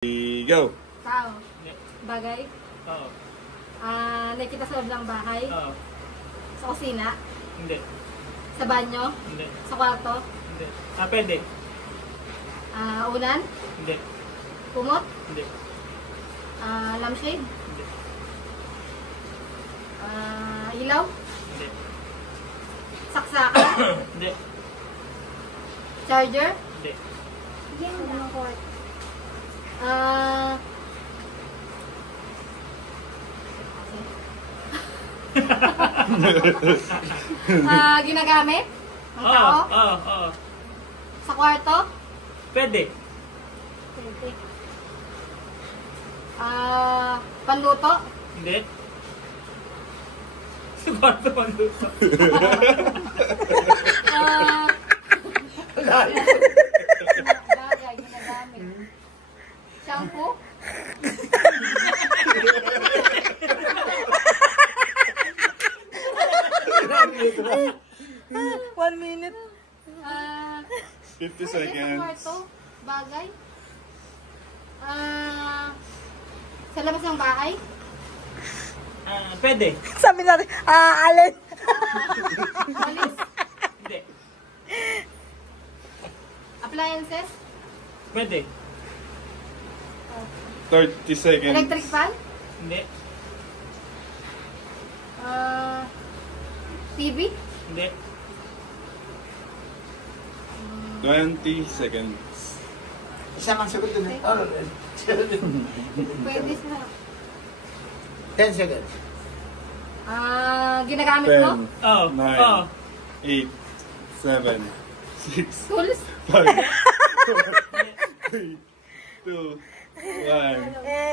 Go! Tao. Hindi. Bagay. Oo. Nakikita sa loob ng bahay. Oo. Sa kusina. Hindi. Sa banyo. Hindi. Sa kwarto. Hindi. Pwede. Unan. Hindi. Kumot. Hindi. Lampshade. Hindi. Ilaw. Hindi. Saksakan. Hindi. Charger. Hindi. Ginagamit ng Oo. tao. Oo. Oo. Sa kwarto. Pwede. Pwede. Panluto. Hindi. Sa kwarto magluto. Bagay, ginagamit. Shampoo. One minute. 50 Sa seconds. kwarto. Bagay. Sa labas ng bahay. Pwede. Sabi natin, alin? Walis. Hindi. Appliances. Pwede. 30 seconds. Electric fan. Hindi. TV. Hindi. 20 seconds. Isa mang sagot dun eh. Pwede sa... 10 seconds. Ginagamit mo. 10, Oo. 9, Oo. 8, 7, 6, Tools. 5, 4, 3, 2, 1.